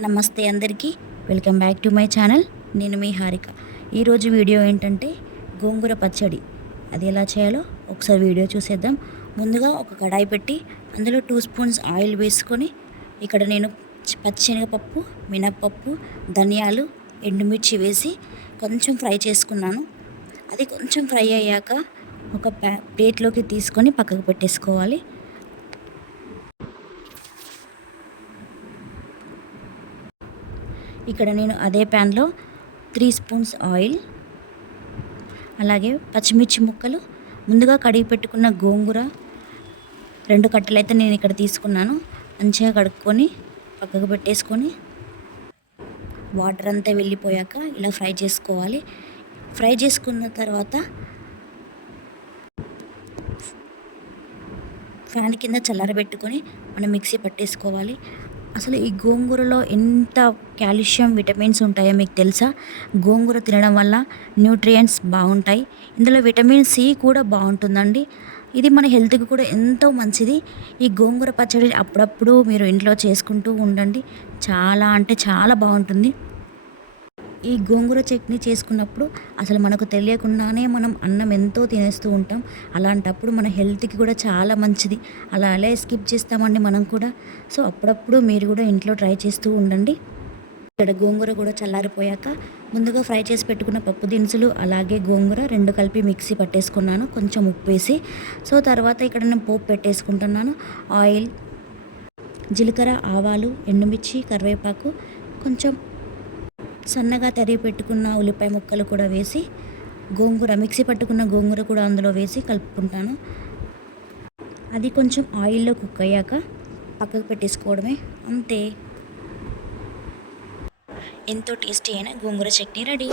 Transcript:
నమస్తే అందరికీ, welcome back to my channel. నేను మీ హారిక. ఈరోజు వీడియో ఏంటంటే గోంగూర పచ్చడి. అది ఎలా చేయాలో ఒకసారి వీడియో చూసేద్దాం. ముందుగా ఒక కడాయి పెట్టి అందులో 2 స్పూన్స్ ఆయిల్ వేసుకొని ఇక్కడ నేను పచ్చిశనగపప్పు, మినప్పప్పు, ధనియాలు, ఎండుమిర్చి వేసి కొంచెం ఫ్రై చేసుకున్నాను. అది కొంచెం ఫ్రై అయ్యాక ఒక ప్లేట్లోకి తీసుకొని పక్కకు పెట్టేసుకోవాలి. ఇక్కడ నేను అదే ప్యాన్లో 3 స్పూన్స్ ఆయిల్, అలాగే పచ్చిమిర్చి ముక్కలు, ముందుగా కడిగి పెట్టుకున్న గోంగూర 2 కట్టలు అయితే నేను ఇక్కడ తీసుకున్నాను. మంచిగా కడుక్కొని పక్కకు పెట్టేసుకొని వాటర్ అంతా వెళ్ళిపోయాక ఇలా ఫ్రై చేసుకోవాలి. ఫ్రై చేసుకున్న తర్వాత ఫ్యాన్ కింద చల్లారబెట్టుకొని మనం మిక్సీ పట్టేసుకోవాలి. అసలు ఈ గోంగూరలో ఎంత కాల్షియం, విటమిన్స్ ఉంటాయో మీకు తెలుసా? గోంగూర తినడం వల్ల న్యూట్రియంట్స్ బాగుంటాయి. ఇందులో విటమిన్ సి కూడా బాగుంటుందండి. ఇది మన హెల్త్కి కూడా ఎంతో మంచిది. ఈ గోంగూర పచ్చడి అప్పుడప్పుడు మీరు ఇంట్లో చేసుకుంటూ ఉండండి. చాలా అంటే చాలా బాగుంటుంది. ఈ గోంగూర చట్నీ చేసుకున్నప్పుడు అసలు మనకు తెలియకుండానే మనం అన్నం ఎంతో తినేస్తూ ఉంటాం. అలాంటప్పుడు మన హెల్త్కి కూడా చాలా మంచిది. అలా స్కిప్ చేస్తామండి మనం కూడా. సో అప్పుడప్పుడు మీరు కూడా ఇంట్లో ట్రై చేస్తూ ఉండండి. ఇక్కడ గోంగూర కూడా చల్లారిపోయాక ముందుగా ఫ్రై చేసి పెట్టుకున్న పప్పు దినుసులు, అలాగే గోంగూర 2 కలిపి మిక్సీ పట్టేసుకున్నాను, కొంచెం ఉప్పు వేసి. సో తర్వాత ఇక్కడ నేను పోపు పెట్టేసుకుంటున్నాను. ఆయిల్, జీలకర్ర, ఆవాలు, ఎండుమిర్చి, కరివేపాకు, కొంచెం సన్నగా తరిగి పెట్టుకున్న ఉల్లిపాయ ముక్కలు కూడా వేసి, గోంగూర మిక్సీ పట్టుకున్న గోంగూర కూడా అందులో వేసి కలుపుకుంటాను. అది కొంచెం ఆయిల్లో కుక్ అయ్యాక పక్కకు పెట్టేసుకోవడమే, అంతే. ఎంతో టేస్టీ అయిన గోంగూర చట్నీ రెడీ.